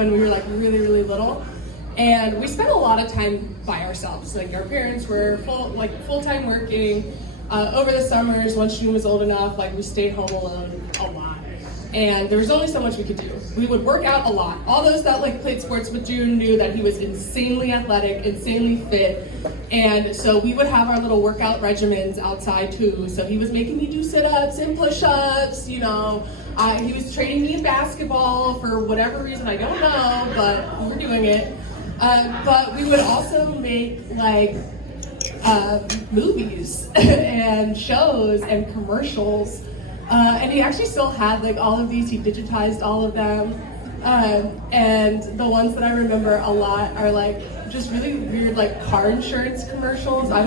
when we were like really, really little. And we spent a lot of time by ourselves. Like our parents were full-time working. Over the summers, once June was old enough, like we stayed home alone a lot. And there was only so much we could do. We would work out a lot. All those that like played sports with June knew that he was insanely athletic, insanely fit. And so we would have our little workout regimens outside too. So he was making me do sit-ups and push-ups, you know. He was training me in basketball for whatever reason, I don't know, but we were doing it. But we would also make like movies and shows and commercials. And he actually still had like all of these, he digitized all of them. And the ones that I remember a lot are like just really weird like car insurance commercials. I'm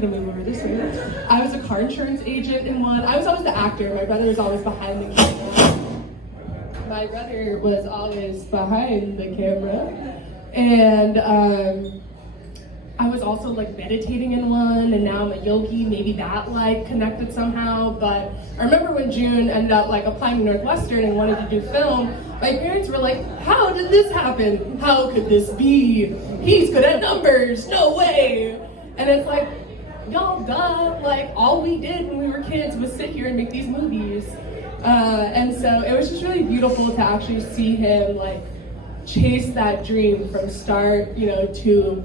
gonna move over this way. I was a car insurance agent in one. I was always the actor. My brother was always behind the camera. And I was also like meditating in one, and now I'm a yogi. Maybe that like connected somehow. But I remember when June ended up like applying to Northwestern and wanted to do film, my parents were like, how did this happen? How could this be? He's good at numbers, no way. And it's like, y'all, duh, like all we did when we were kids was sit here and make these movies. And so it was just really beautiful to actually see him like chase that dream from start, you know, to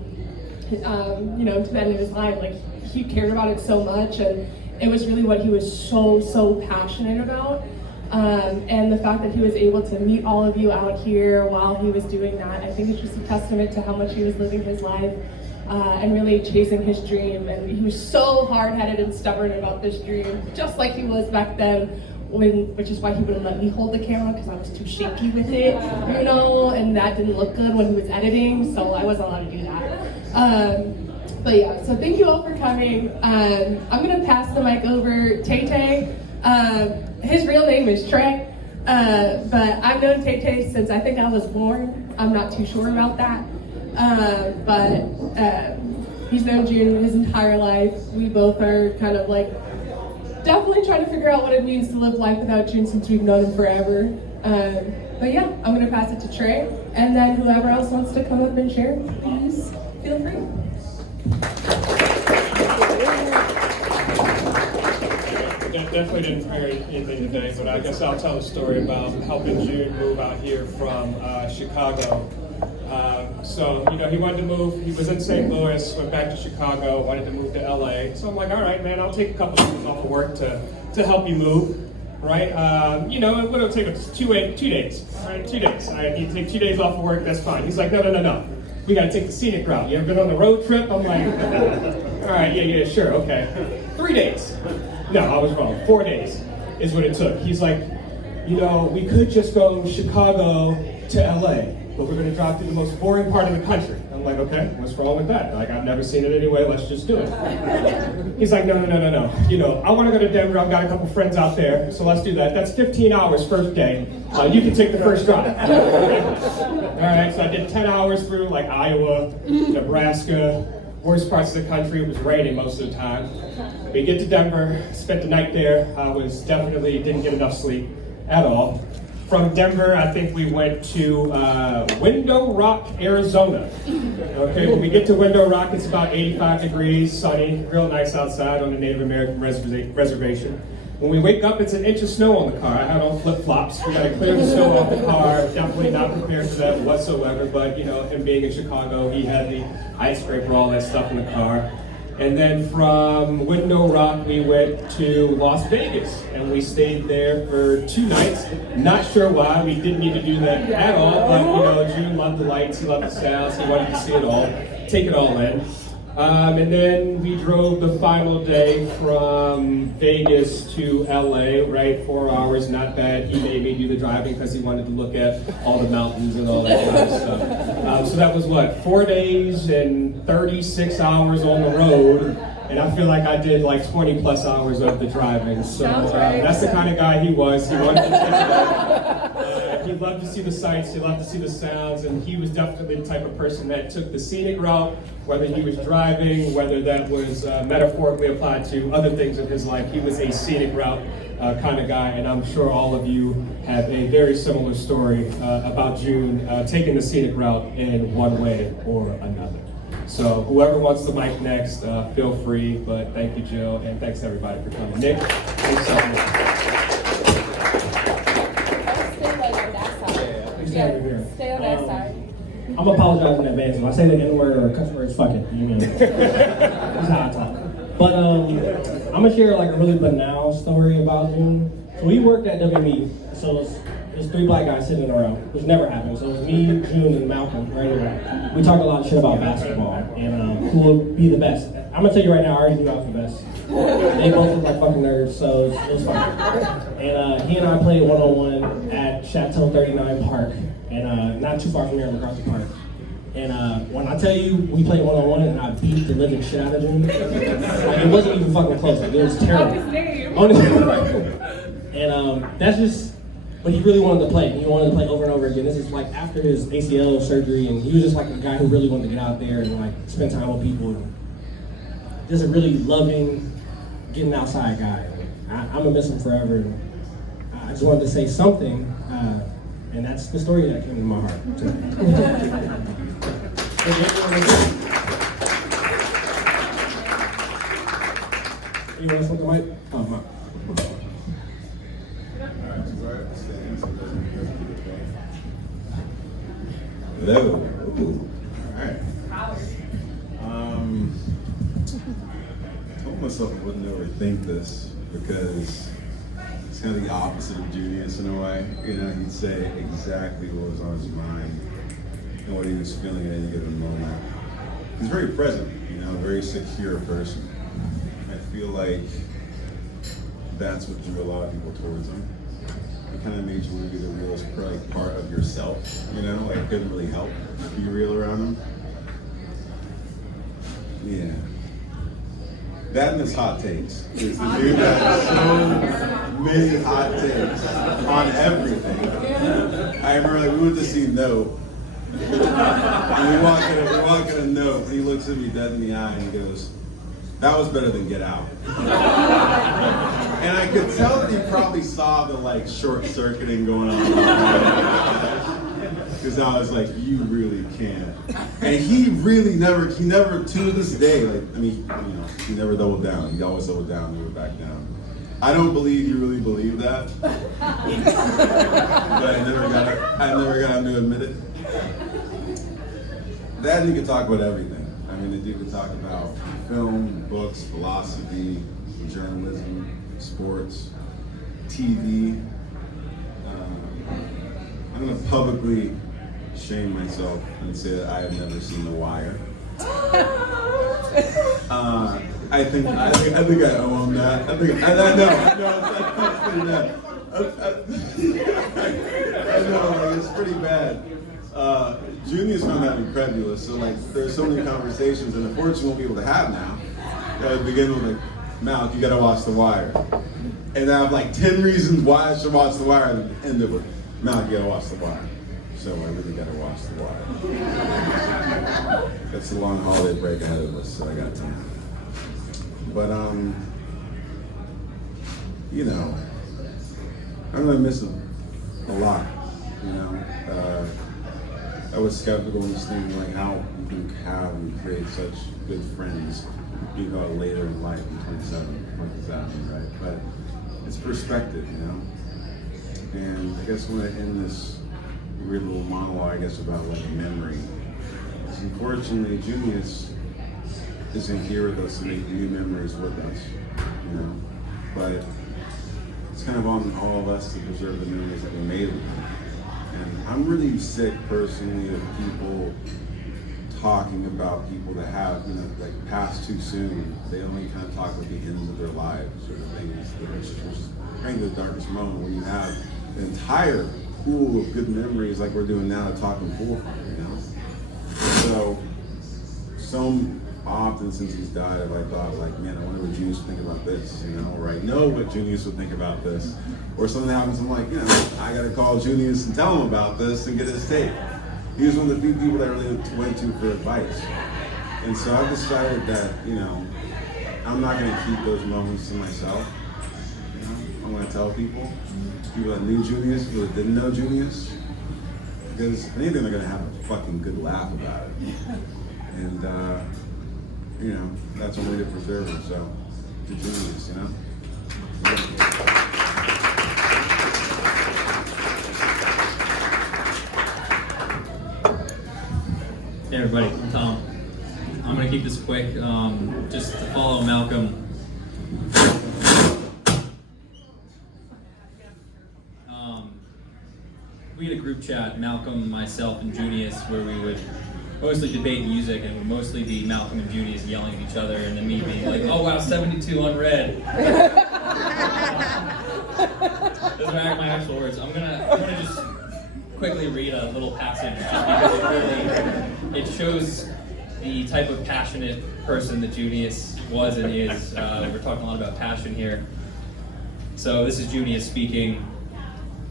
the end of his life. Like he cared about it so much, and it was really what he was so passionate about. And the fact that he was able to meet all of you out here while he was doing that, I think it's just a testament to how much he was living his life and really chasing his dream. And he was so hard-headed and stubborn about this dream, just like he was back then. Which is why he wouldn't let me hold the camera, because I was too shaky with it, you know, and that didn't look good when he was editing, so I wasn't allowed to do that. But yeah, so thank you all for coming. I'm gonna pass the mic over Tay. His real name is Trey, but I've known Tay since I think I was born. I'm not too sure about that, but he's known June his entire life. We both are kind of like definitely trying to figure out what it means to live life without June since we've known him forever. But yeah, I'm gonna pass it to Trey, and then whoever else wants to come up and share, please feel free. Definitely didn't prepare anything today, but I guess I'll tell a story about helping June move out here from Chicago. So, you know, he wanted to move. He was in St. Louis, went back to Chicago, wanted to move to LA. So I'm like, all right, man, I'll take a couple of days off of work to help you move, right? You know, it'll take us 2 days, right? 2 days. I need to take 2 days off of work, that's fine. He's like, no. We gotta take the scenic route. You ever been on a road trip? I'm like, all right, yeah, sure, okay. 3 days. No, I was wrong. 4 days is what it took. He's like, you know, we could just go Chicago to LA, but we're going to drive through the most boring part of the country. I'm like, okay, what's wrong with that? Like, I've never seen it anyway, let's just do it. He's like, no. You know, I want to go to Denver, I've got a couple friends out there, so let's do that. That's 15 hours first day. You can take the first drive. All right, so I did 10 hours through like Iowa, Nebraska, worst parts of the country. It was raining most of the time. We get to Denver, spent the night there. I didn't get enough sleep at all. From Denver, I think we went to Window Rock, Arizona. Okay, when we get to Window Rock, it's about 85 degrees, sunny, real nice outside on the Native American reservation. When we wake up, it's an inch of snow on the car. I had on flip-flops. We got to clear the snow off the car. Definitely not prepared for that whatsoever, but you know, him being in Chicago, he had the ice scraper, all that stuff in the car. And then from Window Rock, we went to Las Vegas, and we stayed there for 2 nights. Not sure why, we didn't need to do that at all, but you know, June loved the lights, he loved the sounds, he wanted to see it all, take it all in. And then we drove the final day from Vegas to LA, right? 4 hours, not bad. He made me do the driving because he wanted to look at all the mountains and all that kind of stuff. So that was what, 4 days and 36 hours on the road. And I feel like I did like 20 plus hours of the driving. So that's the kind of guy he was. He wanted to take it up. He loved to see the sights, he loved to see the sounds, and he was definitely the type of person that took the scenic route, whether he was driving, whether that was metaphorically applied to other things in his life. He was a scenic route kind of guy, and I'm sure all of you have a very similar story about June taking the scenic route in one way or another. So whoever wants the mic next, feel free, but thank you, Jill, and thanks everybody for coming. Nick, thanks so much. Stay on that side. I'm apologizing in advance. If I say the N-word or cuss words, fuck it. You know, that's how I talk. But I'm gonna share like a really banal story about June. So we worked at WME. So there's 3 black guys sitting in a row, which never happened. So it was me, June, and Malcolm right here. We talked a lot of shit about basketball and who would be the best. I'm gonna tell you right now, I already knew I was the best. They both look like fucking nerds, so it was fun. And he and I played one-on-one at Chateau 39 Park, and not too far from here in MacArthur Park. And when I tell you we played one-on-one and I beat the living shit out of him, like it wasn't even fucking close. Like it was terrible. And that's just. But he really wanted to play. He wanted to play over and over again. This is like after his ACL surgery, and he was just like a guy who really wanted to get out there and like spend time with people. And just a really loving, getting outside guy. I'm gonna miss him forever. And I just wanted to say something, and that's the story that came to my heart tonight. Anyone else want the mic? Oh, my. Hello. Ooh. All right. I told myself I wouldn't overthink this because it's kind of the opposite of Junius in a way. You know, he'd say exactly what was on his mind and what he was feeling at any given moment. He's very present, you know, a very secure person. I feel like that's what drew a lot of people towards him. It kind of made you want to be the realest part of yourself, you know? Like, it couldn't really help be real around him. Yeah. That and his hot takes. It's the dude that has so many hot takes on everything. I remember, like, we went to see Nope, and we walk in a Nope, and he looks at me dead in the eye and he goes, "That was better than Get Out." And I could tell that he probably saw the like short circuiting going on. Because I was like, you really can't. And he never to this day, like, I mean, you know, he never doubled down. He always doubled down, never back down. I don't believe you really believe that. But I never got him to admit it. That and he could talk about everything. I mean, the dude could talk about film, books, philosophy, journalism, sports, TV. I'm going to publicly shame myself and say that I have never seen The Wire. I think I owe him that. I know, like, it's pretty bad. Junius found that incredulous, so like there's so many conversations, and unfortunately we'll be able to have now. That begin with like, Malik, you gotta watch The Wire. And I have like 10 reasons why I should watch The Wire, and at the end of it, Malik, you gotta watch The Wire. So I really gotta watch The Wire. That's a long holiday break ahead of us, so I got time. But you know, I'm gonna miss him a lot, you know. I was skeptical in this thing, like how you can have and create such good friends, you know, later in life, in 27, what does that mean, right? But it's perspective, you know? And I guess when I end this weird little monologue, I guess, about like memory, unfortunately, Junius isn't here with us to make new memories with us, you know? But it's kind of on all of us to preserve the memories that we made with him. And I'm really sick personally of people talking about people that have, you know, like passed too soon. They only kind of talk about the ends of their lives, sort of things, which is frankly the darkest moment when you have an entire pool of good memories like we're doing now to talk and pull from, you know? So often since he's died, have I thought like, man, I wonder what Junius would think about this, you know, or I know what Junius would think about this. Or something happens, I'm like, you know, I gotta call Junius and tell him about this and get his take. He was one of the few people that I really went to for advice. And so I've decided that, you know, I'm not gonna keep those moments to myself. You know? I'm gonna tell people that knew Junius, people that didn't know Junius, because anything they're gonna have a fucking good laugh about it. And you know, that's one way to preserve it. So, to Junius, you know. Hey everybody, I'm Tom. I'm gonna keep this quick. Just to follow Malcolm. We had a group chat, Malcolm, myself, and Junius, where we would mostly debate music, and it would mostly be Malcolm and Junius yelling at each other, and then me being like, "Oh wow, 72 unread." Those are my actual words. I'm gonna just quickly read a little passage, just because it shows the type of passionate person that Junius was and is. We're talking a lot about passion here. So this is Junius speaking.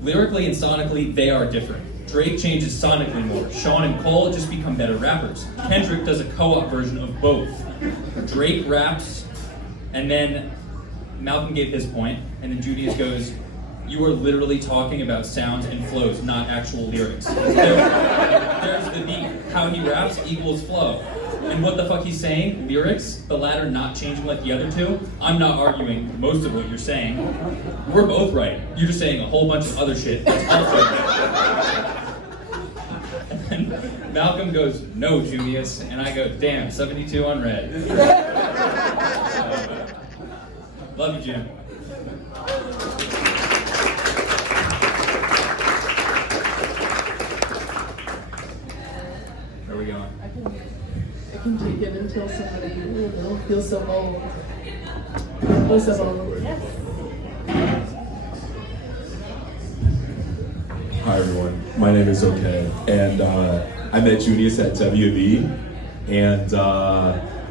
Lyrically and sonically, they are different. Drake changes sonically more. Sean and Cole just become better rappers. Kendrick does a co-op version of both. Drake raps, and then Malcolm gave his point, and then Junius goes, "You are literally talking about sounds and flows, not actual lyrics." There's the beat. How he raps equals flow. And what the fuck he's saying, lyrics, the latter not changing like the other two, I'm not arguing most of what you're saying. We're both right. You're just saying a whole bunch of other shit that's also right. And then Malcolm goes, "No, Junius." And I go, "Damn, 72 unread." Love you, Jim. Where are we going? I can take it until somebody, feels so old. What's up, old? Yes. Hi everyone, my name is Okay, and I met Junius at WB, and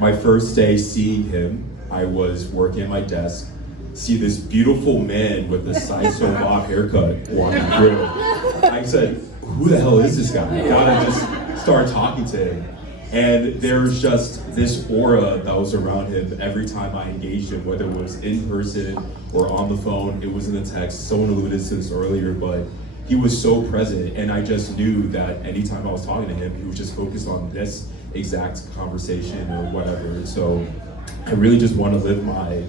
my first day seeing him, I was working at my desk, see this beautiful man with a side-so bob haircut walking through. I said, "Who the hell is this guy?" I gotta just start talking to him. And there was just this aura that was around him every time I engaged him, whether it was in person or on the phone. It was in the text. Someone alluded to this earlier, but he was so present, and I just knew that anytime I was talking to him, he was just focused on this exact conversation or whatever. So I really just want to live my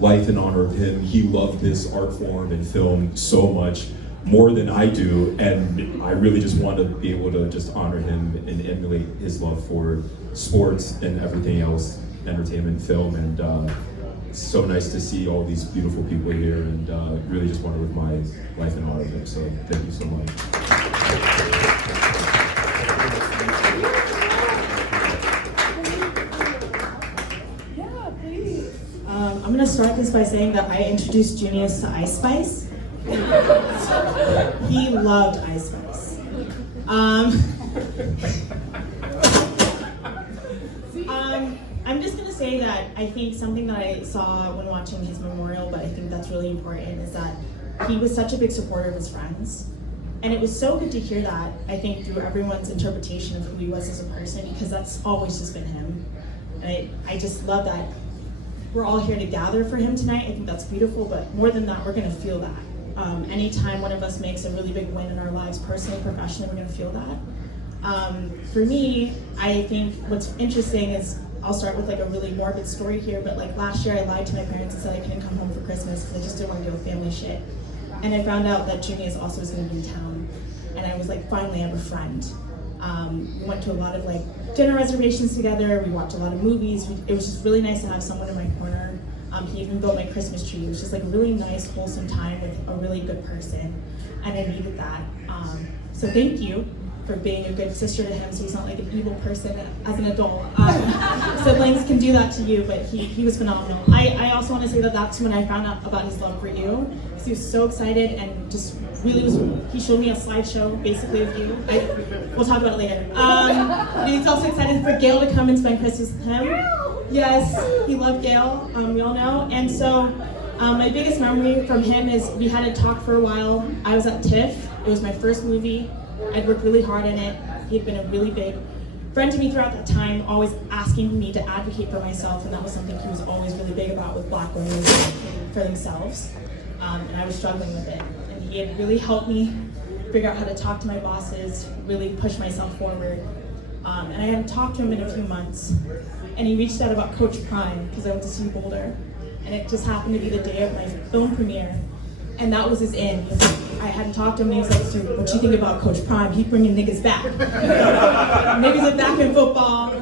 life in honor of him. He loved this art form and film so much, more than I do, and I really just want to be able to just honor him and emulate his love for sports and everything else, entertainment, film, and it's so nice to see all these beautiful people here, and really just want to live my life in honor of him, so thank you so much. Yeah, please. I'm gonna start this by saying that I introduced Junius to Ice Spice. He loved Ice Spice. I'm just gonna say that I think something that I saw when watching his memorial, but I think that's really important, is that he was such a big supporter of his friends. And it was so good to hear that, I think, through everyone's interpretation of who he was as a person, because that's always just been him. And I just love that we're all here to gather for him tonight. I think that's beautiful, but more than that, we're gonna feel that. Anytime one of us makes a really big win in our lives, personally, professionally, we're gonna feel that. For me, I think what's interesting is, I'll start with like a really morbid story here, but like last year I lied to my parents and said I couldn't come home for Christmas because I just didn't want to deal with family shit. And I found out that Junius also was gonna be in town. And I was like, finally I have a friend. We went to a lot of like dinner reservations together, we watched a lot of movies. It was just really nice to have someone in my corner. He even built my Christmas tree. It was just like a really nice, wholesome time with a really good person. And I needed that. So thank you for being a good sister to him, so he's not like an evil person as an adult. Siblings can do that to you, but he was phenomenal. I also want to say that that's when I found out about his love for you, because he was so excited and just really he showed me a slideshow basically of you. We'll talk about it later. But he's also excited for Gail to come and spend Christmas with him. Yes, he loved Gail, we all know. And so my biggest memory from him is we had a talk for a while. I was at TIFF, it was my first movie. I'd worked really hard in it. He'd been a really big friend to me throughout that time, always asking me to advocate for myself, and that was something he was always really big about with Black women for themselves. and I was struggling with it. And he had really helped me figure out how to talk to my bosses, really push myself forward. And I hadn't talked to him in a few months. And he reached out about Coach Prime, because I went to see Boulder. And it just happened to be the day of my film premiere. And that was his in. I hadn't talked to him, and he was like, so what you think about Coach Prime? He bringing niggas back. Niggas are back in football.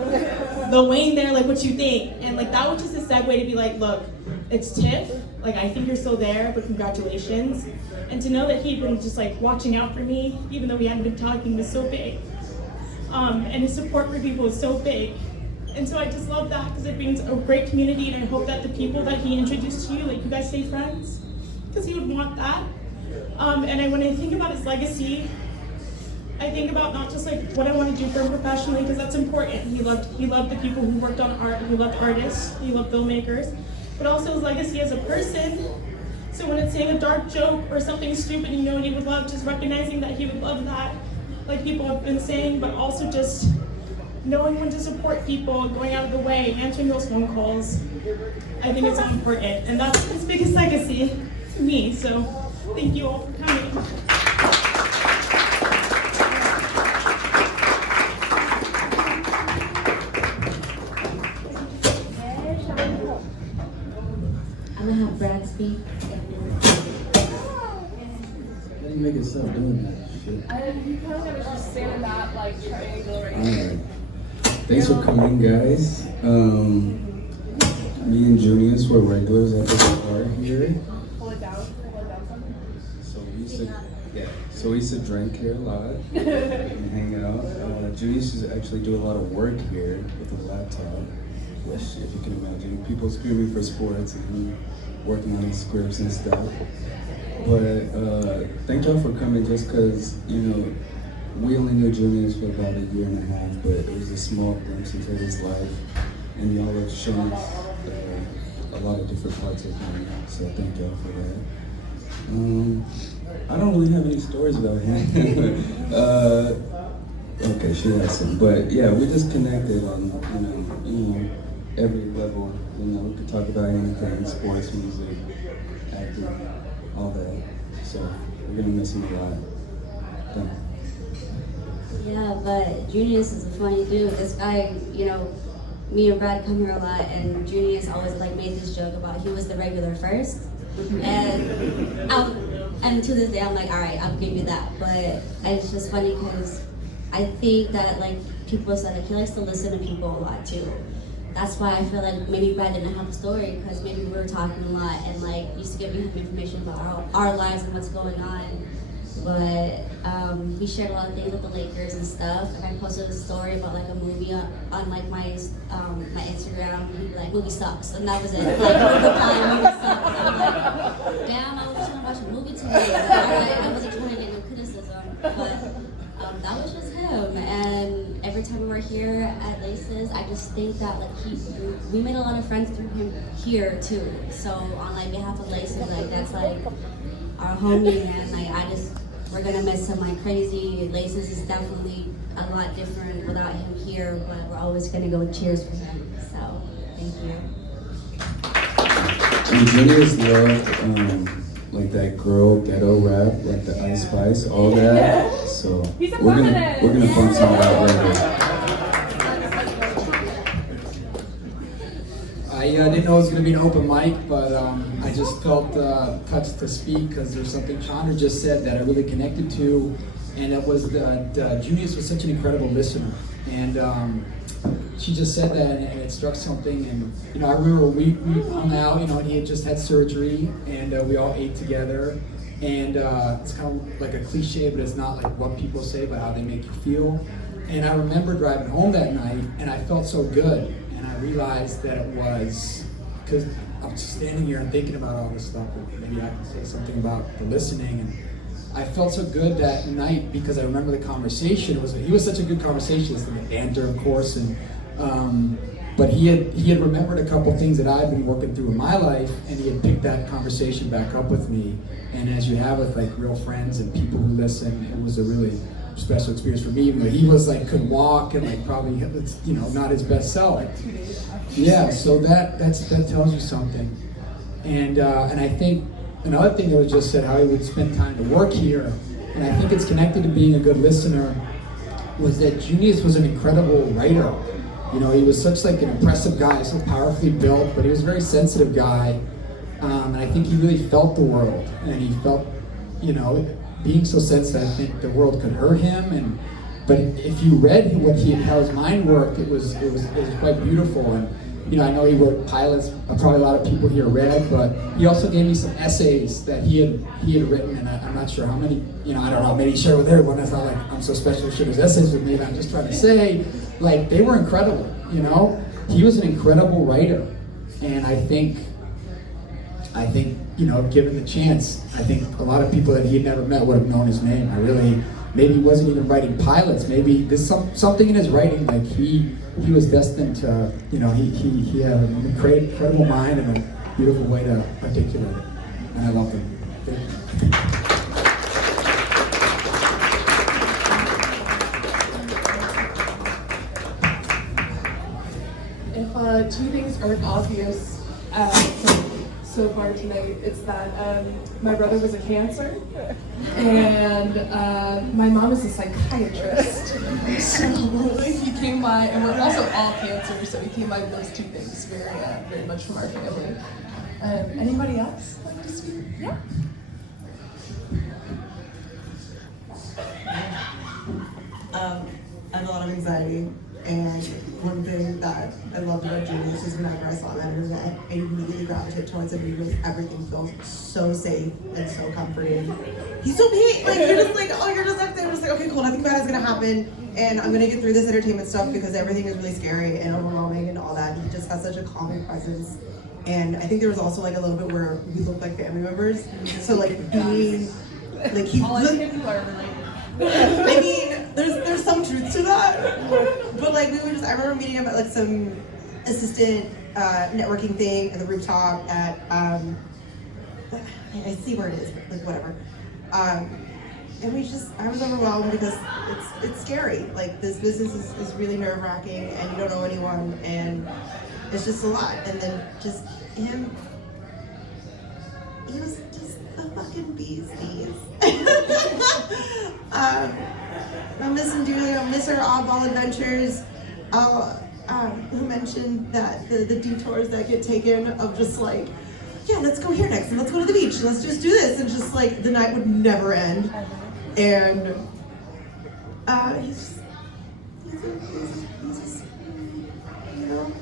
Lil Wayne there, like, what you think? And like, that was just a segue to be like, look, it's Tiff. Like, I think you're still there, but congratulations. And to know that he'd been just like watching out for me, even though we hadn't been talking, was so big. And his support for people is so big. And so I just love that, because it brings a great community, and I hope that the people that he introduced to you, like, you guys stay friends, because he would want that. When I think about his legacy, I think about not just like what I want to do for him professionally, because that's important. He loved the people who worked on art, he loved artists, he loved filmmakers, but also his legacy as a person. So when it's saying a dark joke or something stupid, you know, he would love, just recognizing that he would love that, like people have been saying, but also just knowing when to support people, going out of the way, answering those phone calls. I think it's so important, and that's his biggest legacy to me. So thank you all for coming. I'm gonna have Brad speak. How do you make yourself doing that shit? You kind of was just standing that like triangle right Alright. Thanks for coming, guys. Me and Junius were regulars at the bar here. Pull it down some. So we used to drink here a lot and hang out. Junius used to actually do a lot of work here with a laptop. Which, if you can imagine, people screaming for sports and me working on his scripts and stuff. But thank y'all for coming, just because, you know, we only knew Junius for about a year and a half, but it was a small glimpse into his life, and y'all have shown us a lot of different parts of him, so thank y'all for that. I don't really have any stories about him. Okay, she has some, but yeah, we just connected on, you know, every level. You know, we could talk about anything, sports, music, acting, all that. So we're gonna miss him a lot. Thanks. Yeah, but Junius is a funny dude. This guy, you know, me and Brad come here a lot, and Junius always like made this joke about he was the regular first, and to this day I'm like, all right, I'll give you that. But it's just funny because I think that like people said like he likes to listen to people a lot too. That's why I feel like maybe Brad didn't have a story, because maybe we were talking a lot and like used to giving him information about our lives and what's going on. But we shared a lot of things with the Lakers and stuff, and I posted a story about like a movie on like my Instagram, and he'd be like, movie sucks, and that was it. Like, movie sucks. I'm like, damn, I was just trying to watch a movie today. I wasn't trying to get no criticism, but that was just him. And every time we were here at Laces, I just think that like we made a lot of friends through him here too. So on like behalf of Laces, like that's like our homie, and like we're gonna miss him like crazy. Laces is definitely a lot different without him here, but we're always gonna go cheers for him. So thank you. And Junius loved like that girl ghetto rap, like the Ice Spice, all that. So we're gonna bump some of that later. I didn't know it was going to be an open mic, but I just felt touched to speak because there's something Chandra just said that I really connected to, and that was that Junius was such an incredible listener. And she just said that, and it struck something. And you know, I remember we hung out, you know, and he had just had surgery, and we all ate together. And it's kind of like a cliche, but it's not like what people say, but how they make you feel. And I remember driving home that night, and I felt so good. And I realized that it was because I'm just standing here and thinking about all this stuff. And maybe I can say something about the listening. And I felt so good that night because I remember the conversation. He was such a good conversationalist, and the banter, of course. And but he had remembered a couple things that I've been working through in my life, and he had picked that conversation back up with me. And as you have with like real friends and people who listen, it was a really special experience for me, even though he was like couldn't walk and like probably, you know, not his best self. Yeah, so that tells you something. And I think another thing that was just said, how he would spend time to work here, and I think it's connected to being a good listener, was that Junius was an incredible writer. You know, he was such like an impressive guy, so powerfully built, but he was a very sensitive guy. And I think he really felt the world, and he felt, you know, being so sensitive, I think the world could hurt him. But if you read how his mind worked, it was quite beautiful. And you know, I know he wrote pilots. Probably a lot of people here read, but he also gave me some essays that he had written, and I'm not sure how many. You know, I don't know. Maybe he shared with everyone. That's not like I'm so special to share his essays with me. But I'm just trying to say, like, they were incredible. You know, he was an incredible writer, and I think, you know, given the chance, I think a lot of people that he had never met would have known his name. Maybe he wasn't even writing pilots. Maybe there's something in his writing, like he was destined to, you know, he had an incredible mind and a beautiful way to articulate it. And I loved him. If two things aren't obvious so far tonight, it's that my brother was a Cancer, and my mom is a psychiatrist. So he came by, and we're also all Cancer, so he came by with those two things very much from our family. Anybody else like to speak? Yeah. I have a lot of anxiety, and one thing that I loved about Junius is whenever I saw him at an event, I immediately gravitated towards him because everything feels so safe and so comforting. He's so big, like you're just like, oh, you're just up there, just like, okay, cool, nothing bad is gonna happen, and I'm gonna get through this entertainment stuff because everything is really scary and overwhelming and all that. He just has such a calming presence, and I think there was also like a little bit where we looked like family members, so like being, like he I mean, there's some truth to that, but like I remember meeting him at like some assistant networking thing at the rooftop at, I see where it is, but like whatever. And I was overwhelmed because it's scary. Like this business is really nerve wracking and you don't know anyone and it's just a lot. And then just him, he was just a fucking bee's knees. I miss him dearly. I miss our oddball adventures. Who mentioned that the detours that get taken of just like, yeah, let's go here next and let's go to the beach and let's just do this, and just like the night would never end. And he's just, you know,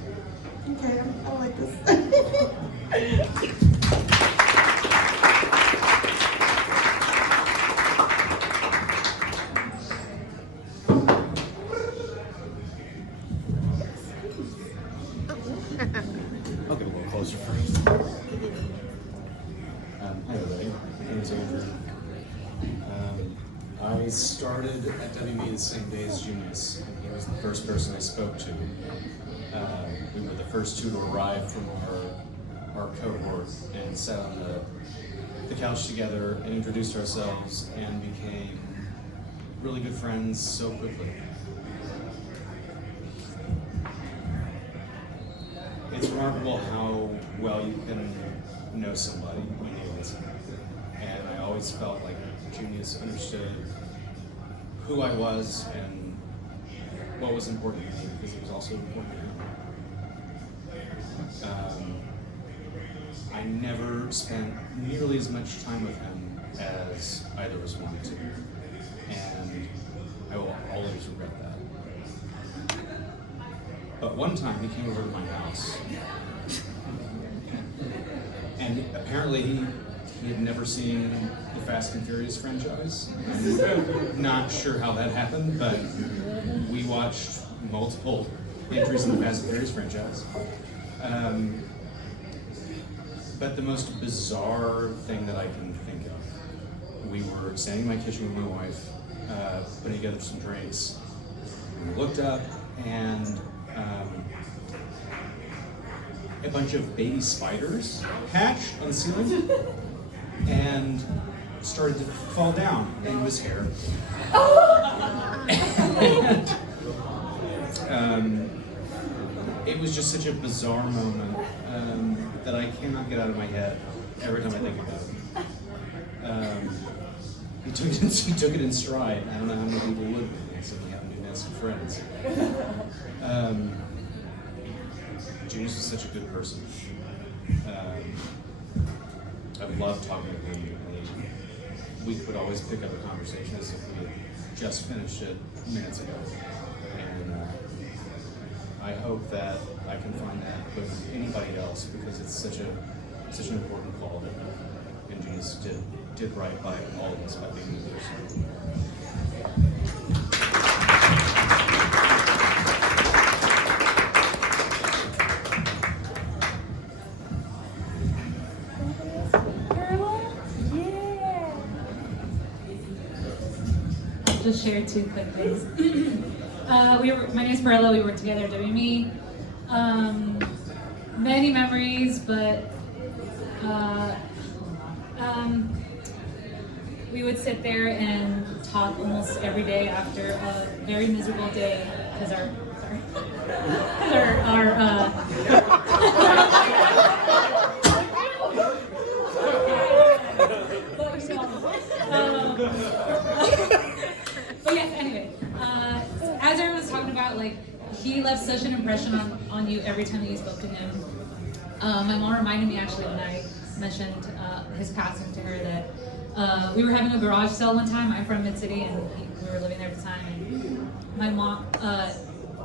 okay, I like this. I'll get a little closer first. Hi everybody, my name is Andrew. I started at WME the same day as Junius, and he was the first person I spoke to. We were the first two to arrive from our cohort and sat on the couch together and introduced ourselves and became really good friends so quickly. It's remarkable how well you can know somebody when you listen. And I always felt like Junius understood who I was and what was important to me, because it was also important to him. I never spent nearly as much time with him as either of us wanted to. And I will always regret that. But one time he came over to my house, and apparently he had never seen the Fast and Furious franchise. I'm not sure how that happened, but we watched multiple entries in the Fast and Furious franchise. But the most bizarre thing that I can think of, we were standing in my kitchen with my wife, putting together some drinks. We looked up, and a bunch of baby spiders hatched on the ceiling and started to fall down into his hair. And, it was just such a bizarre moment that I cannot get out of my head every time I think about it. he took it in stride. I don't know how many people would, except we happen to have some friends. Junius is such a good person. I love talking to him. We would always pick up a conversation as if we had just finished it minutes ago. And I hope that I can find that with anybody else, because it's such an important quality. And Junius did right by all of us by being with us. Just share two quick things. My name is Perla. We work together at WME. Many memories, but we would sit there and talk almost every day after a very miserable day because but yes, anyway, as Aaron was talking about, like, he left such an impression on you every time that you spoke to him. My mom reminded me actually when I mentioned his passing to her that we were having a garage sale one time. I'm from Mid-City and we were living there at the time. And my mom,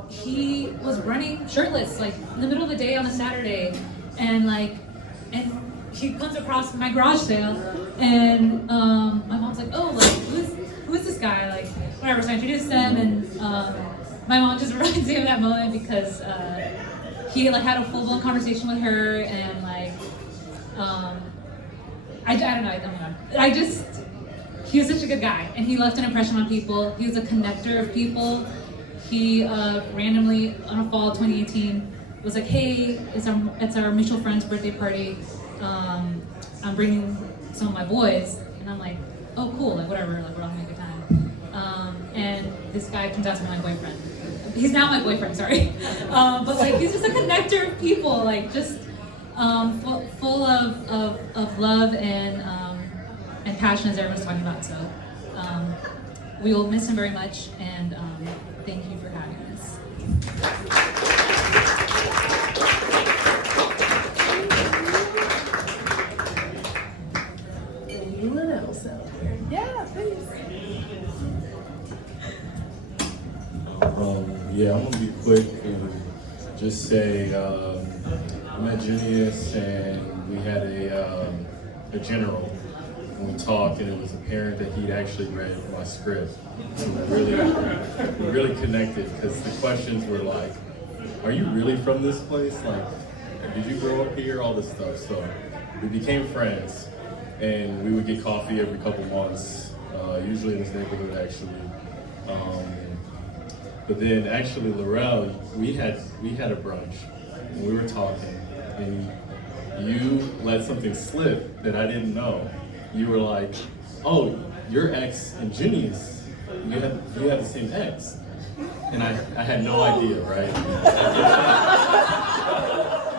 he was running shirtless, like in the middle of the day on a Saturday, and he comes across my garage sale, and my mom's like, oh, like who is this guy? Like whatever. So I introduced them, and my mom just reminds me of that moment because he like had a full blown conversation with her, and like I don't know. He was such a good guy, and he left an impression on people. He was a connector of people. He randomly on a fall 2018 was like, hey, it's our mutual friend's birthday party. I'm bringing some of my boys, and I'm like, oh cool, like whatever, like we're all having a good time. And this guy turns out to be my boyfriend. He's now my boyfriend, sorry. But like he's just a connector of people, like just full of love and passion, as everyone's talking about. So we will miss him very much, and thank you for having us. Anyone else out there? Yeah, please. Yeah, I'm gonna be quick and just say I met Junius and we had a general, and we talked, and it was apparent that he'd actually read my script. And we really connected, because the questions were like, are you really from this place? Like, did you grow up here? All this stuff. So we became friends, and we would get coffee every couple months, usually in this neighborhood actually. But then actually, Laurel, we had a brunch, and we were talking, and you let something slip that I didn't know. You were like, oh, your ex and Junius, you have the same ex. And I had no idea, right?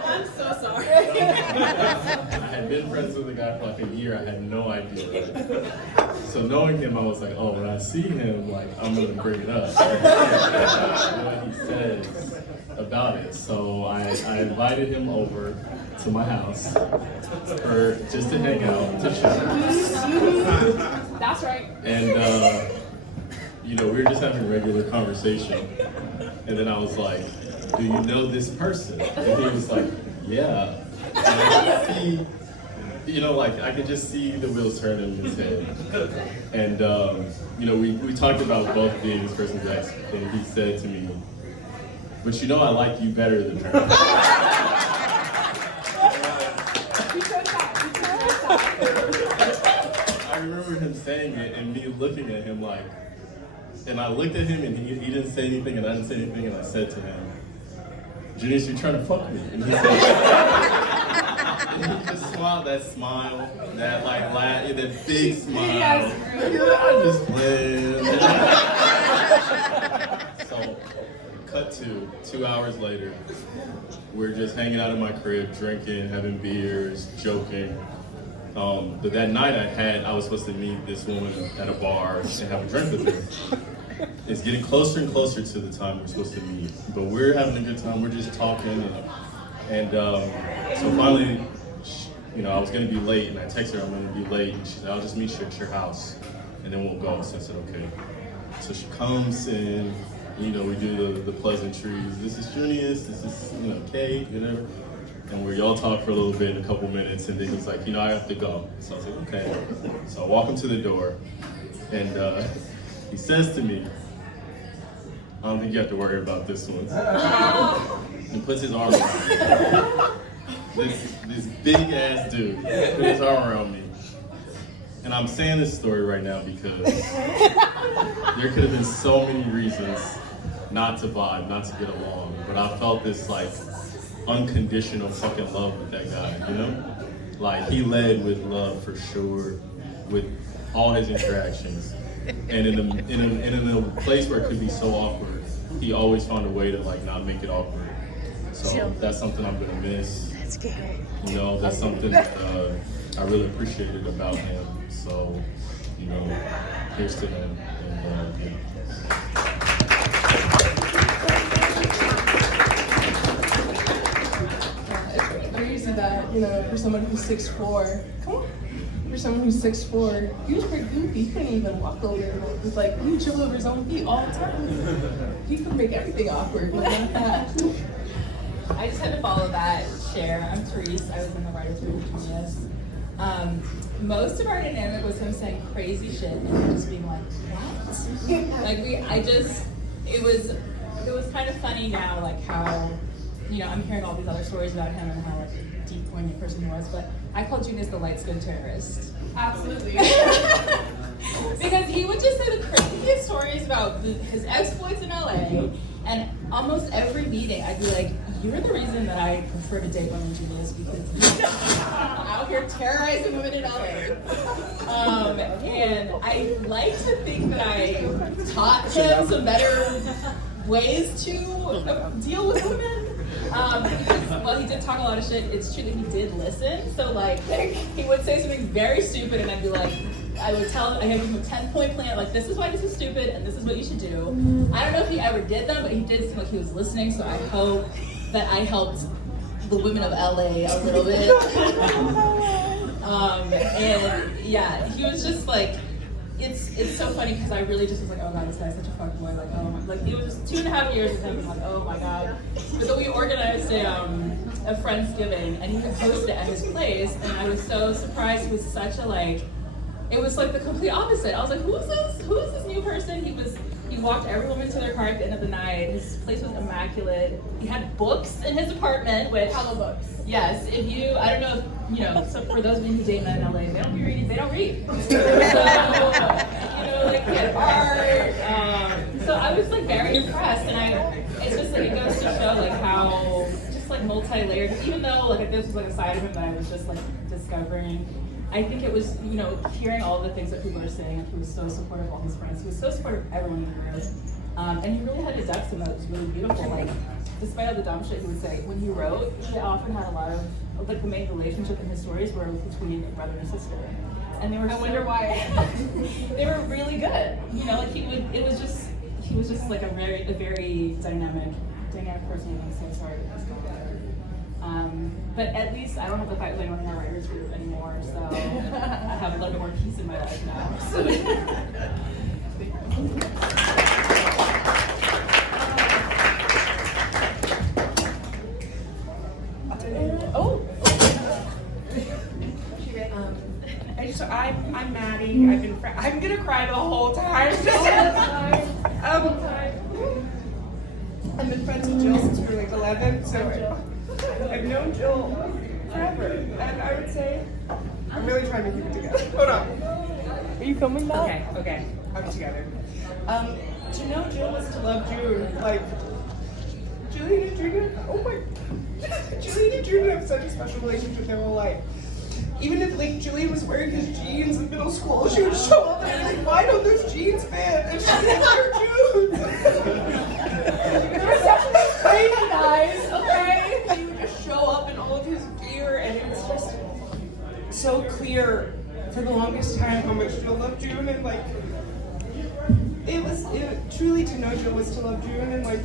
I'm so sorry. I had been friends with the guy for like a year. I had no idea. Right? So knowing him, I was like, oh, when I see him, like, I'm gonna bring it up. What he says about it. So I invited him over to my house for just to hang out, to chat. That's right. And we were just having a regular conversation. And then I was like, do you know this person? And he was like, yeah. And I could see, I could just see the wheels turning in his head. And, we talked about both being this person's ex, and he said to me, but I like you better than her. I remember him saying it and me looking at him like, and I looked at him and he didn't say anything and I didn't say anything, and I said to him, Junius, you're trying to fuck me. And he said, and he just smiled, that smile, that that big smile. I'm just playing. So, cut to 2 hours later, we're just hanging out in my crib, drinking, having beers, joking. But that night I was supposed to meet this woman at a bar and have a drink with her. It's getting closer and closer to the time we're supposed to meet. But we're having a good time, we're just talking. And so finally, I was gonna be late, and I texted her I'm gonna be late, and she said, I'll just meet you at your house, and then we'll go. So I said, okay. So she comes in, we do the pleasantries. This is Junius, this is, Kate, whatever. And y'all talk for a little bit, a couple minutes, and then he's like, I have to go. So I was like, okay. So I walk him to the door, and he says to me, I don't think you have to worry about this one. And puts his arm around me. This big ass dude put his arm around me. And I'm saying this story right now because there could have been so many reasons not to vibe, not to get along, but I felt this like unconditional fucking love with that guy, Like he led with love for sure, with all his interactions. And in a place where it could be so awkward, he always found a way to like not make it awkward. So that's something I'm gonna miss. That's good. That's something that I really appreciated about him. So, here's to him. And yeah. It's crazy that, for someone who's 6'4", come on. For someone who's 6'4", he was pretty goofy. He couldn't even walk over. It was like, he would chill over his own feet all the time. He could make everything awkward, but not that. I just had to follow that share. I'm Therese. I was in the writer's room with Junius. Most of our dynamic was him saying crazy shit and me just being like, what? Like it was kind of funny now, like how, I'm hearing all these other stories about him and how like a deep, poignant person he was, but I call Junius the light-skinned terrorist. Absolutely. Because he would just say the craziest stories about his exploits in LA, and almost every meeting I'd be like, you're the reason that I prefer to date women, Junius, because you're out here terrorizing women in LA. And I like to think that I taught him some better ways to deal with women. Well, he did talk a lot of shit. It's true that he did listen. So like, he would say something very stupid, and I'd be like, I would tell him, I had him a 10-point plan, like this is why this is stupid, and this is what you should do. I don't know if he ever did them, but he did seem like he was listening. So I hope that I helped the women of LA a little bit. And yeah, he was just like, it's so funny because I really just was like, oh god, this guy's such a fucking boy. Like, oh my, like it was just 2.5 years with him. I'm like, oh my god. But then we organized a Friendsgiving, and he hosted it at his place, and I was so surprised. It was such a like, it was like the complete opposite. I was like, who is this? Who is this new person? He walked every woman to their car at the end of the night. His place was immaculate. He had books in his apartment, which hella books. Yes, I don't know if, so for those of you who date men in LA, they don't be reading, they don't read. So, like he had art. So I was like very impressed, and it's just like, it goes to show like how, just like multi-layered, even though like this was like a side of him that I was just like discovering. I think it was, hearing all the things that people are saying. He was so supportive of all his friends. He was so supportive of everyone in the room. And he really had a depth to him that was really beautiful. Like, despite all the dumb shit he would say, when he wrote, he often had a lot of, like, the main relationship in his stories were between a brother and sister. And they were I wonder why. They were really good. Like he was just like a very dynamic person, and I'm so sorry. But at least I don't have to fight with anyone in our writers group anymore, so I have a little bit more peace in my life now. So. I'm Maddie. I'm gonna cry the whole time. I've been friends with Jill since we were like 11, so I've known Jill forever, and I would say I'm really trying to keep it together. Hold on. Are you filming that? Okay. I'm together. To know Jill was to love June. Like, Julian and June, oh my, Julian and June have such a special relationship their whole life. Even if like Julian was wearing his jeans in middle school, she would show up and be like, why don't those jeans fit? And she's like, they're June's. They're such crazy guys, okay? He would just show up in all of his gear, and it was just so clear Jill was to love June, and like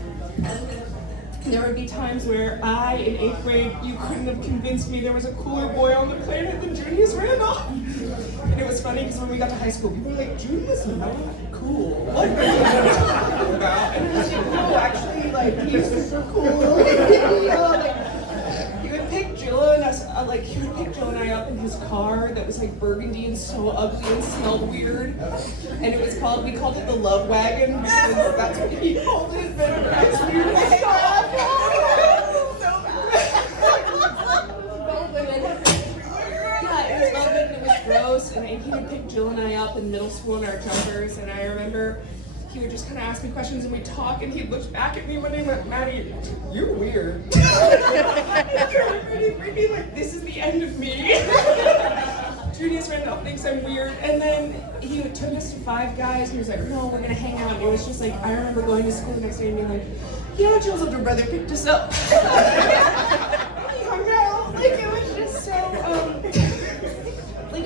there would be times where I, in 8th grade, you couldn't have convinced me there was a cooler boy on the planet than Junius Randolph. And it was funny because when we got to high school, people were like, June was not cool. What are you talking about? And I was like, no, actually, like, he's super cool. He would pick Jill and us, he would pick Jill and I up in his car that was like burgundy and so ugly and smelled weird. And it was called, we called it the Love Wagon because that's what he called it. But it was weird. Gross, and he would pick Jill and I up in middle school in our jumpers, and I remember he would just kind of ask me questions and we'd talk, and he'd look back at me one day and went, Maddie, you're weird. He'd be like, this is the end of me. Junius Randolph thinks I'm weird, and then he would took us to Five Guys, and he was like, no, we're gonna hang out, and it was just like, I remember going to school the next day and being like, Jill's older brother picked us up. We hung out, like it was just so,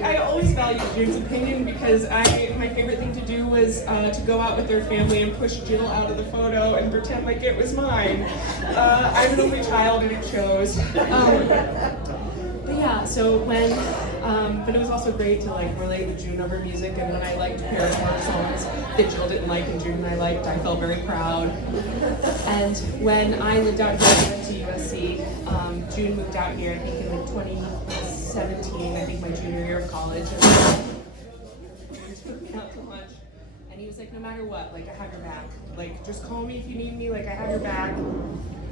I always valued June's opinion because my favorite thing to do was to go out with their family and push Jill out of the photo and pretend like it was mine. I'm an only child and it shows. But yeah, so when, but it was also great to relate to June over music, and when I liked Paramore songs that Jill didn't like and June and I liked, I felt very proud. And when I lived out here and went to USC, June moved out here, I think in 2017, I think my junior year of college. And he took me out to lunch, and he was like, no matter what, I have your back. Just call me if you need me, I have your back.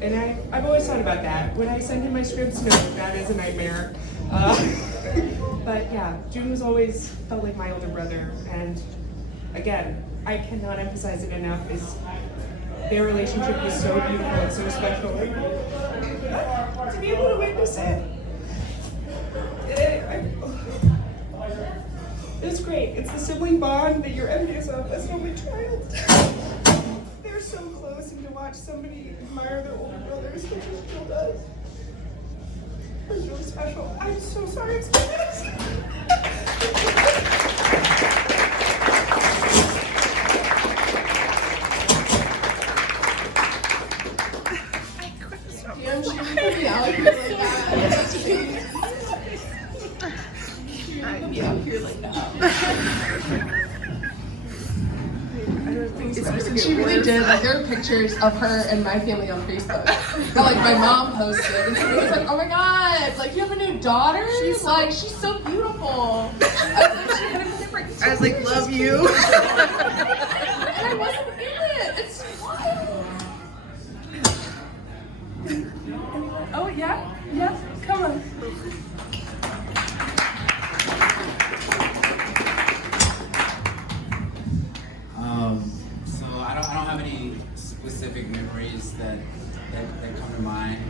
And I've always thought about that. When I send him my scripts, no, that is a nightmare. But yeah, June was always felt like my older brother. And again, I cannot emphasize it enough, their relationship was so beautiful and so special. To be able to witness it, it's great. It's the sibling bond that you're envious of as an only child. They're so close, and to watch somebody admire their older brothers, which Jill does, is really special. I'm so sorry it's like this. Damn, she would be out here like that. Be out here like that. She really did. There are pictures of her and my family on Facebook that my mom posted, and somebody was like, "Oh my God! You have a new daughter? She's so beautiful." I was like, "Love you." And I wasn't in it. It's wild. Oh yeah, yeah. Come on. So I don't have any specific memories that come to mind,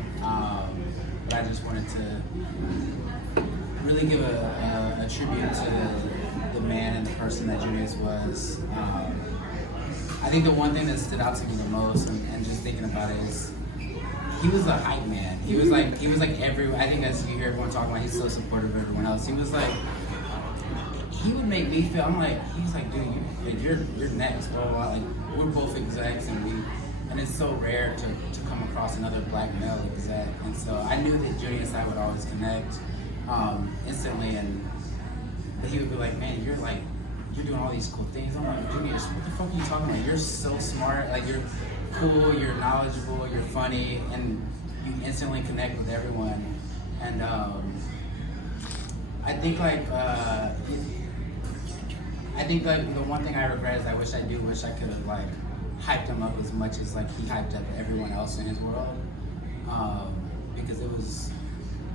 but I just wanted to really give a tribute to the man and the person that Junius was. I think the one thing that stood out to me the most, and just thinking about it, is he was a hype man. He was like every. I think as you hear everyone talking about, he's so supportive of everyone else. He was like. He would make me feel. He was like, dude, you're next, bro. We're both execs, and it's so rare to come across another black male exec. And so I knew that Junius and I would always connect instantly. But he would be like, man, you're doing all these cool things. I'm like, Junius, what the fuck are you talking about? You're so smart. You're cool. You're knowledgeable. You're funny, and you instantly connect with everyone. And I think the one thing I regret is I wish I could have hyped him up as much as he hyped up everyone else in his world, because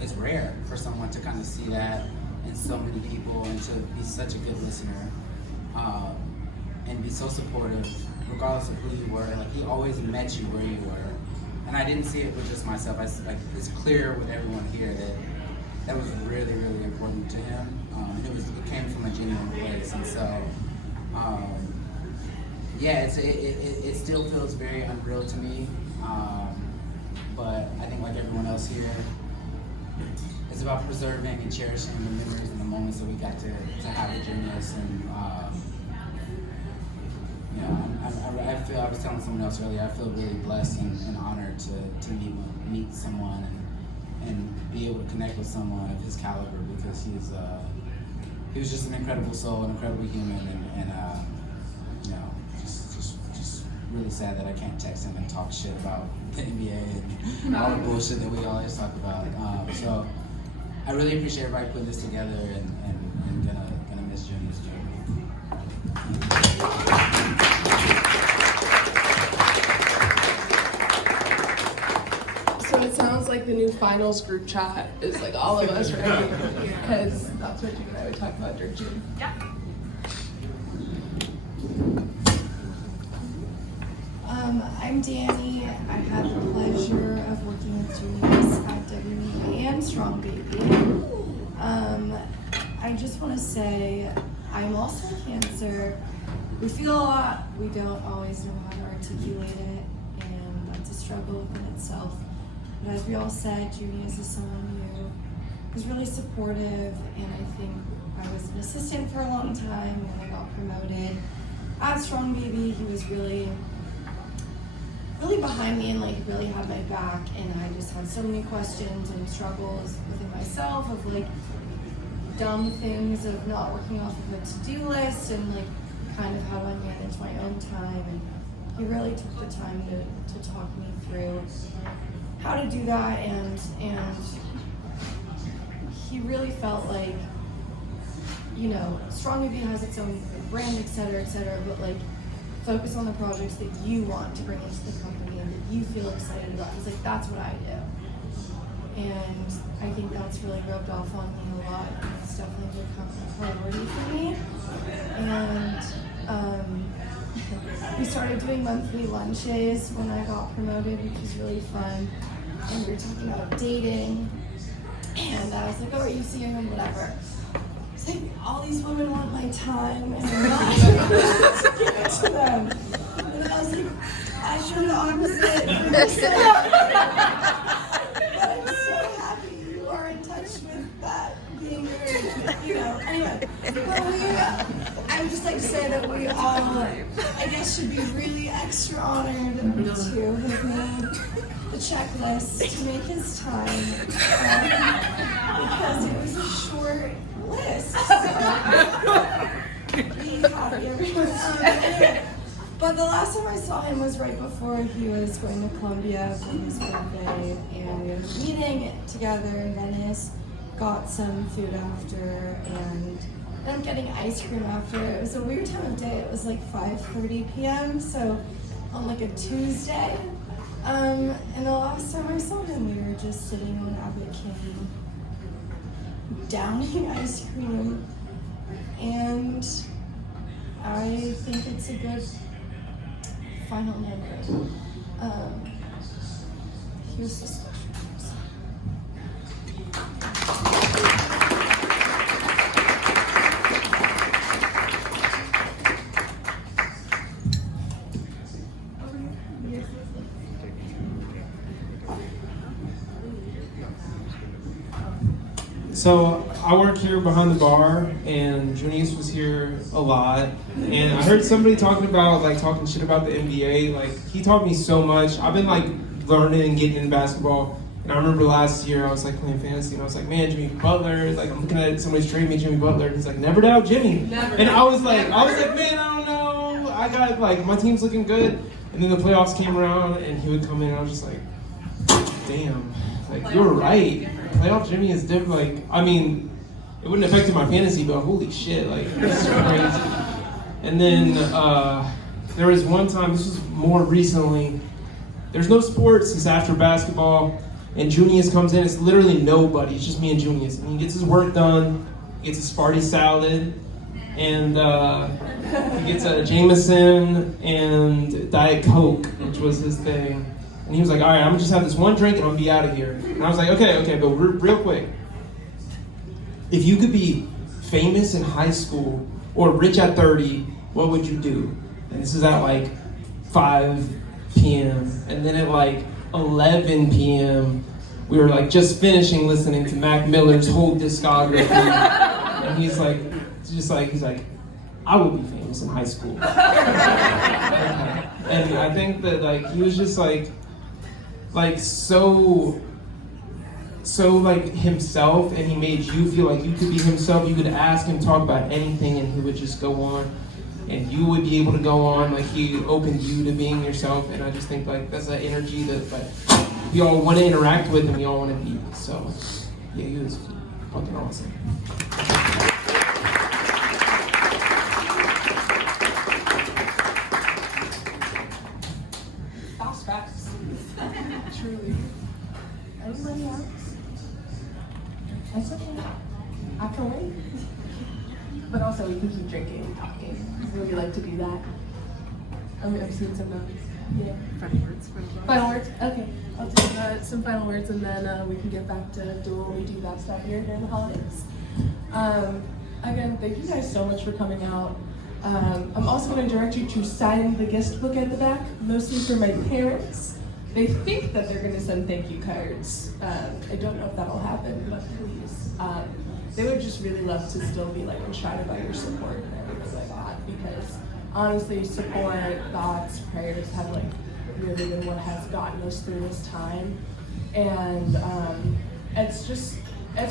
it's rare for someone to kind of see that in so many people and to be such a good listener, and be so supportive regardless of who you were. He always met you where you were, and I didn't see it with just myself. It's clear with everyone here that was really, really important to him. And it came from a genuine place, and so it still feels very unreal to me. But I think like everyone else here, it's about preserving and cherishing the memories and the moments that we got to have with Junius. And I was telling someone else earlier, I feel really blessed and honored to meet someone and be able to connect with someone of his caliber, because he was just an incredible soul, an incredible human, and you know, just really sad that I can't text him and talk shit about the NBA and all the bullshit that we always talk about. So I really appreciate everybody putting this together, and gonna miss Junius Jr. So it sounds like the new finals group chat is like all of us, right? Because that's what June and I would talk about during June. Yeah. I'm Danny. I had the pleasure of working with Junius at WME and Strong Baby. I just want to say I'm also Cancer. We feel a lot. We don't always know how to articulate it, and that's a struggle within itself. But as we all said, Junius is someone who is really supportive, and I think I was an assistant for a long time when I got promoted. At Strong Baby, he was really behind me and like really had my back, and I just had so many questions and struggles within myself of like dumb things of not working off of a to-do list and like kind of how do I manage my own time, and he really took the time to talk me through how to do that, and he really felt like, you know, Strong Baby has its own brand, etc., but like focus on the projects that you want to bring into the company and that you feel excited about. It's like, that's what I do. And I think that's really rubbed off on me a lot, and it's definitely become a priority for me. And we started doing monthly lunches when I got promoted, which was really fun. And we were talking about dating, and I was like, oh, are you seeing him, whatever. It's like, all these women want my time, and I'm not to give it to them. And then I was like, I feel the opposite. But I'm so happy you are in touch with that being weird, you know. Anyway, but I would just like to say that we all, I guess, should be really extra honored to have made the checklist to make his time, because it was a short list. Be happy, everyone. Anyway, but the last time I saw him was right before he was going to Colombia for his birthday, and we had a meeting together in Venice, got some food after, and ended up getting ice cream after. It was a weird time of day. It was like 5:30 p.m., so on like a Tuesday. And the last time I saw him, we were just sitting on Abbott King, downing ice cream, and I think it's a good final memory. He was just special. So I work here behind the bar, and Junius was here a lot. And I heard somebody talking shit about the NBA. Like, he taught me so much. I've been like learning and getting into basketball. And I remember last year I was like playing fantasy, and I was like, man, Jimmy Butler. Like, I'm looking at somebody's trade me Jimmy Butler, and he's like, never doubt Jimmy. And I was like, man, I don't know. I got like my team's looking good. And then the playoffs came around, and he would come in, and I was just like, damn, like you're right. Playoff Jimmy is different. Like, I mean, it wouldn't affect my fantasy, but holy shit, like, this is crazy. And then there was one time, this was more recently, there's no sports, it's after basketball, and Junius comes in, it's literally nobody, it's just me and Junius. And he gets his work done, he gets his Sparty salad, and he gets a Jameson and Diet Coke, which was his thing. And he was like, all right, I'm gonna just have this one drink and I'm gonna be out of here. And I was like, okay, but real quick. If you could be famous in high school or rich at 30, what would you do? And this is at like 5 p.m. And then at like 11 p.m., we were like just finishing listening to Mac Miller's whole discography. And he's like, I will be famous. Junius in high school. And I think that like he was just like so like himself, and he made you feel like you could be himself. You could ask him, talk about anything, and he would just go on, and you would be able to go on. Like he opened you to being yourself, and I just think like that's an energy that like we all want to interact with and we all want to be. So yeah, he was fucking awesome. Fast facts. Truly. Anybody else? That's okay. I can wait. But also we can keep drinking and talking. We like to do that. I'm seeing some notes. Yeah. Final words. Final words? Okay. I'll do some final words and then we can get back to doing what we do best out here during the holidays. Again, thank you guys so much for coming out. I'm also going to direct you to sign the guest book at the back, mostly for my parents. They think that they're going to send thank you cards. I don't know if that'll happen, but please. They would just really love to still be like enshrined by your support and everything like that, because honestly, support, thoughts, prayers have like really been what has gotten us through this time. And it's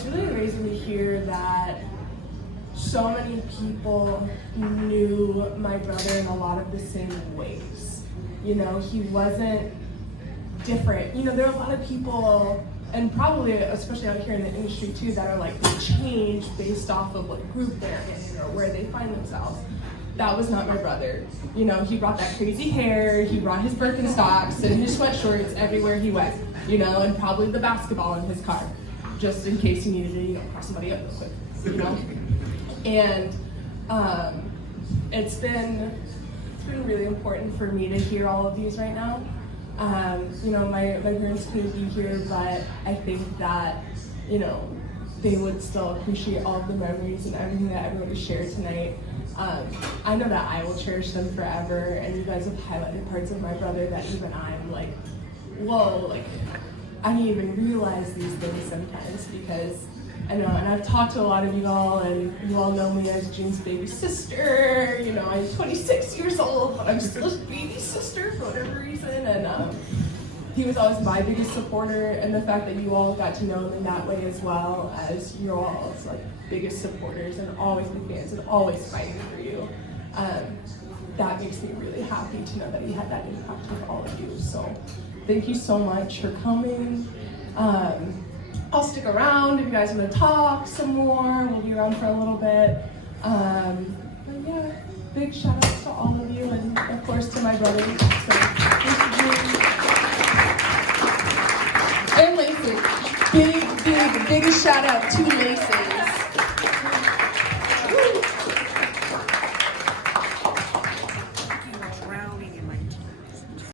really amazing to hear that so many people knew my brother in a lot of the same ways. You know, he wasn't different. You know, there are a lot of people, and probably especially out here in the industry too, that are like change based off of what group they're in or where they find themselves. That was not my brother. You know, he brought that crazy hair, he brought his Birkenstocks and his sweatshorts everywhere he went, you know, and probably the basketball in his car, just in case he needed to, you know, cross somebody up real quick, you know? And it's been really important for me to hear all of these right now. You know, my parents couldn't be here, but I think that, you know, they would still appreciate all of the memories and everything that everybody shared tonight. I know that I will cherish them forever, and you guys have highlighted parts of my brother that even I'm like, whoa, like, I didn't even realize these things sometimes, because I know, and I've talked to a lot of you all, and you all know me as June's baby sister. You know, I'm 26 years old, but I'm still his baby sister for whatever reason, and he was always my biggest supporter, and the fact that you all got to know him in that way as well, as your all's like biggest supporters and always big fans and always fighting for you. That makes me really happy to know that he had that impact with all of you. So thank you so much for coming. I'll stick around if you guys want to talk some more. We'll be around for a little bit. But yeah, big shout outs to all of you, and of course to my brother. So, and Lacey. Big shout out to Lacey.